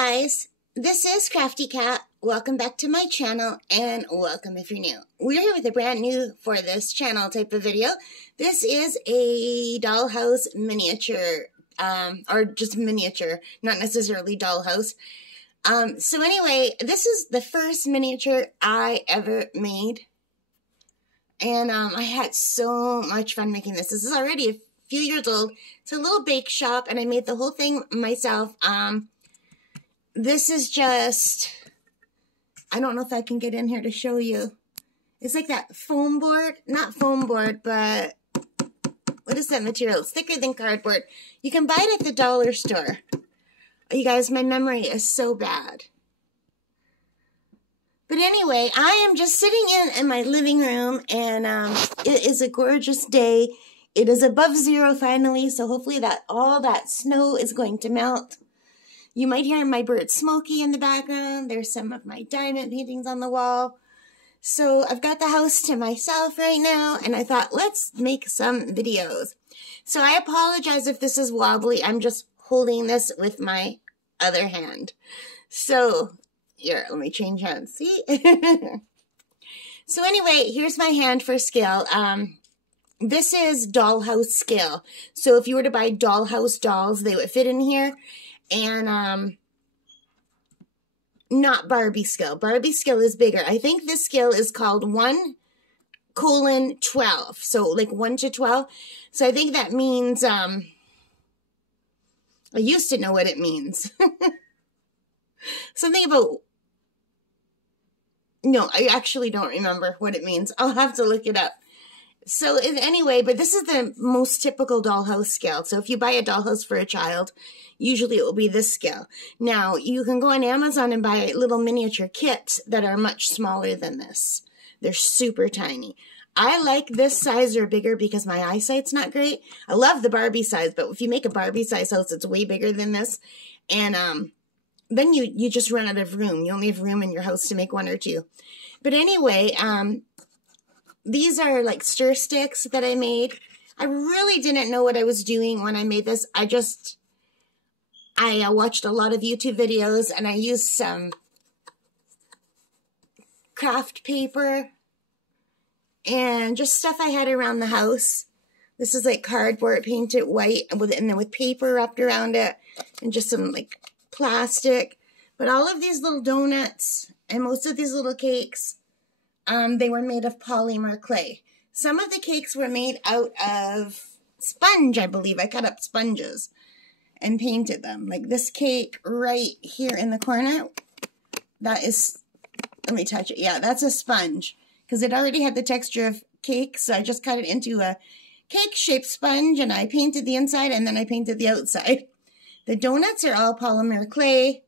guys, this is Crafty Cat. Welcome back to my channel, and welcome if you're new. We're here with a brand new for this channel type of video. This is a dollhouse miniature, or just miniature, not necessarily dollhouse. So anyway, this is the first miniature I ever made, and I had so much fun making this. This is already a few years old. It's a little bake shop, and I made the whole thing myself. This is just, I don't know if I can get in here to show you. It's like that foam board, not foam board, but what is that material? It's thicker than cardboard. You can buy it at the dollar store. You guys, my memory is so bad. But anyway, I am just sitting in my living room, and it is a gorgeous day. It is above zero finally, so hopefully that all that snow is going to melt. You might hear my bird Smokey in the background. There's some of my diamond paintings on the wall. So I've got the house to myself right now, and I thought, let's make some videos. So I apologize if this is wobbly. I'm just holding this with my other hand. So here, let me change hands. See? So anyway, here's my hand for scale. This is dollhouse scale. So if you were to buy dollhouse dolls, they would fit in here. And not Barbie scale. Barbie scale is bigger. I think this scale is called 1:12. So like 1 to 12. So I think that means, I used to know what it means. Something about, no, I actually don't remember what it means. I'll have to look it up. So anyway, but this is the most typical dollhouse scale. So if you buy a dollhouse for a child, usually it will be this scale. Now, you can go on Amazon and buy little miniature kits that are much smaller than this. They're super tiny. I like this size or bigger because my eyesight's not great. I love the Barbie size, but if you make a Barbie size house, it's way bigger than this. And then you just run out of room. You only have room in your house to make one or two. But anyway, these are like stir sticks that I made. I really didn't know what I was doing when I made this. I watched a lot of YouTube videos, and I used some craft paper and just stuff I had around the house. This is like cardboard painted white and then with paper wrapped around it, and just some like plastic. But all of these little donuts and most of these little cakes, they were made of polymer clay. Some of the cakes were made out of sponge, I believe. I cut up sponges and painted them. Like this cake right here in the corner, that is, let me touch it. Yeah, that's a sponge because it already had the texture of cake. So I just cut it into a cake-shaped sponge, and I painted the inside, and then I painted the outside. The donuts are all polymer clay.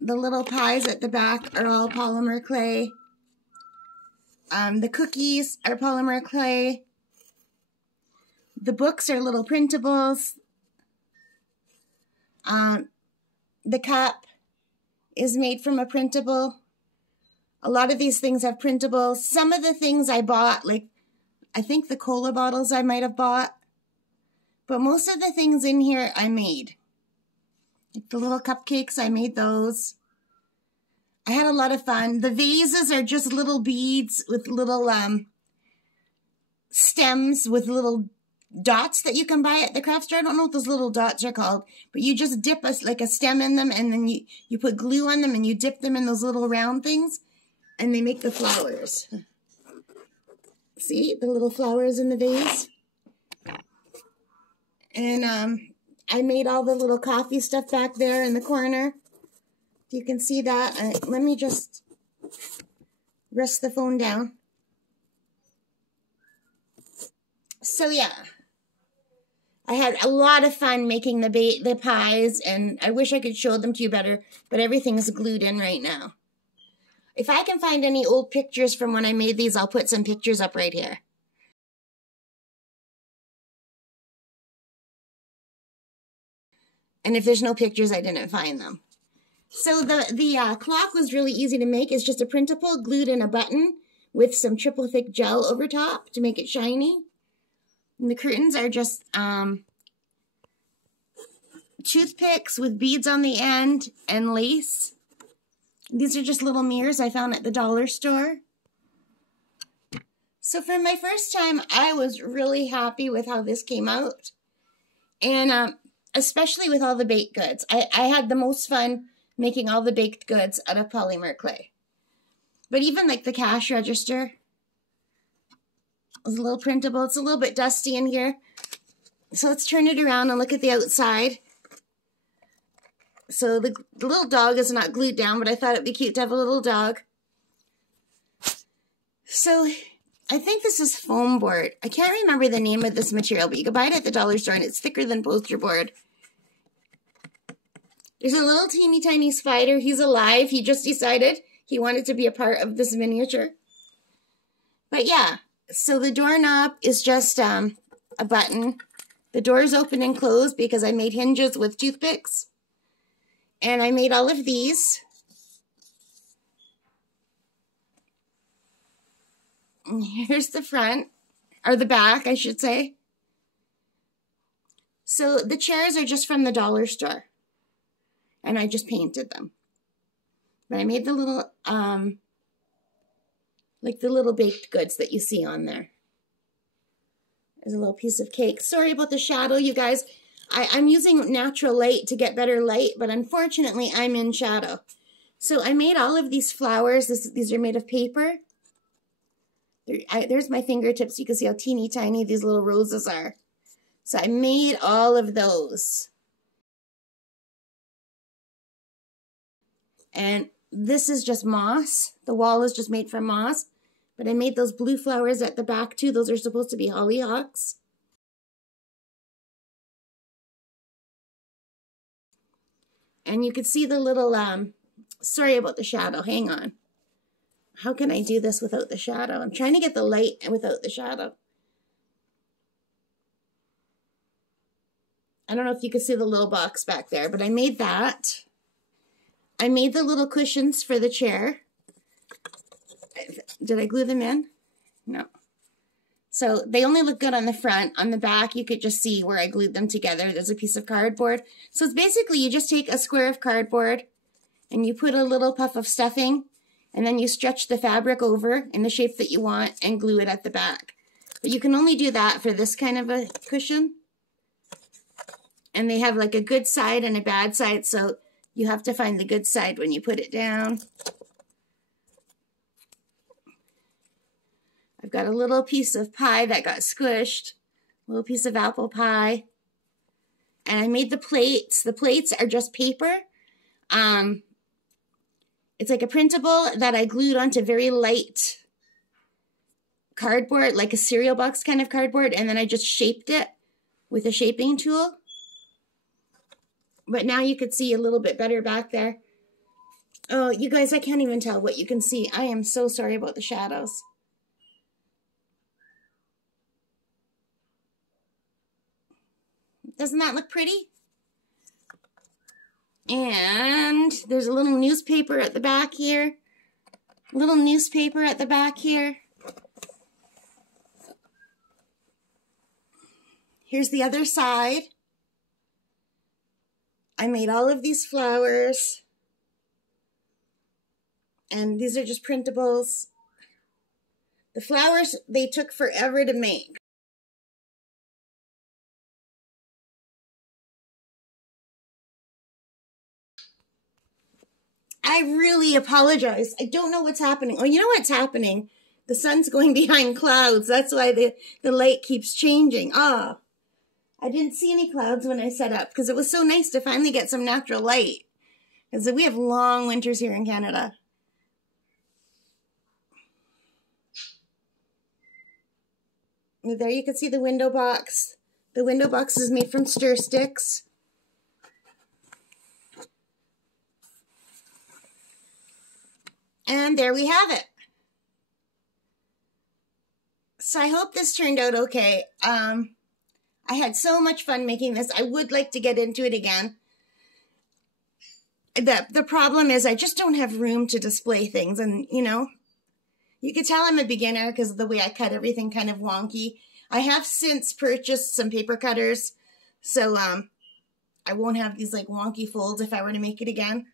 The little pies at the back are all polymer clay. The cookies are polymer clay. The books are little printables. The cup is made from a printable. A lot of these things have printables. Some of the things I bought, like I think the cola bottles I might have bought. But most of the things in here I made. Like the little cupcakes, I made those. I had a lot of fun. The vases are just little beads with little stems with little dots that you can buy at the craft store. I don't know what those little dots are called, but you just dip like a stem in them, and then you put glue on them, and you dip them in those little round things, and they make the flowers. See the little flowers in the vase? And I made all the little coffee stuff back there in the corner. You can see that. Let me just rest the phone down. So yeah, I had a lot of fun making the pies, and I wish I could show them to you better, but everything's glued in right now. If I can find any old pictures from when I made these, I'll put some pictures up right here. And if there's no pictures, I didn't find them. So the clock was really easy to make. It's just a printable glued in a button with some triple thick gel over top to make it shiny. And the curtains are just toothpicks with beads on the end and lace. These are just little mirrors I found at the dollar store. So for my first time, I was really happy with how this came out. And especially with all the baked goods. I had the most fun making all the baked goods out of polymer clay. But even like the cash register was a little printable. It's a little bit dusty in here. So let's turn it around and look at the outside. So the little dog is not glued down, but I thought it'd be cute to have a little dog. So I think this is FoamBoard. I can't remember the name of this material, but you can buy it at the dollar store and it's thicker than poster board. There's a little teeny tiny spider. He's alive. He just decided he wanted to be a part of this miniature. But yeah, so the doorknob is just a button. The doors open and close because I made hinges with toothpicks. And I made all of these. And here's the front, or the back, I should say. So the chairs are just from the dollar store. And I just painted them. But I made the little, like the little baked goods that you see on there. There's a little piece of cake. Sorry about the shadow, you guys. I'm using natural light to get better light, but unfortunately I'm in shadow. So I made all of these flowers. These are made of paper. There's my fingertips. You can see how teeny tiny these little roses are. So I made all of those. And this is just moss. The wall is just made from moss. But I made those blue flowers at the back too. Those are supposed to be hollyhocks. And you can see the little, sorry about the shadow, hang on. How can I do this without the shadow? I'm trying to get the light without the shadow. I don't know if you can see the little box back there, but I made that. I made the little cushions for the chair. Did I glue them in? No. So they only look good on the front. On the back, you could just see where I glued them together. There's a piece of cardboard. So it's basically you just take a square of cardboard and you put a little puff of stuffing and then you stretch the fabric over in the shape that you want and glue it at the back. But you can only do that for this kind of a cushion. And they have like a good side and a bad side, so you have to find the good side when you put it down. I've got a little piece of pie that got squished, a little piece of apple pie. And I made the plates. The plates are just paper. It's like a printable that I glued onto very light cardboard, like a cereal box kind of cardboard, and then I just shaped it with a shaping tool. But now you could see a little bit better back there. Oh, you guys, I can't even tell what you can see. I am so sorry about the shadows. Doesn't that look pretty? And there's a little newspaper at the back here. A little newspaper at the back here. Here's the other side. I made all of these flowers. And these are just printables. The flowers, they took forever to make. I really apologize. I don't know what's happening. Oh, you know what's happening? The sun's going behind clouds. That's why the light keeps changing. Ah, I didn't see any clouds when I set up because it was so nice to finally get some natural light. Because we have long winters here in Canada. And there you can see the window box. The window box is made from stir sticks. And there we have it. So I hope this turned out okay. I had so much fun making this. I would like to get into it again. The problem is I just don't have room to display things. And, you know, you could tell I'm a beginner because of the way I cut everything kind of wonky. I have since purchased some paper cutters. So I won't have these like wonky folds if I were to make it again.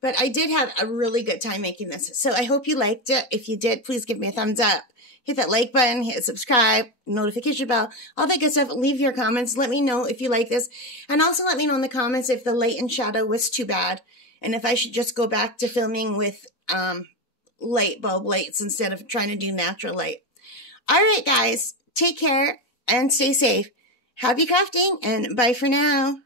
But I did have a really good time making this. So I hope you liked it. If you did, please give me a thumbs up. Hit that like button, hit subscribe, notification bell, all that good stuff. Leave your comments. Let me know if you like this. And also let me know in the comments if the light and shadow was too bad. And if I should just go back to filming with light bulb lights instead of trying to do natural light. All right, guys. Take care and stay safe. Happy crafting and bye for now.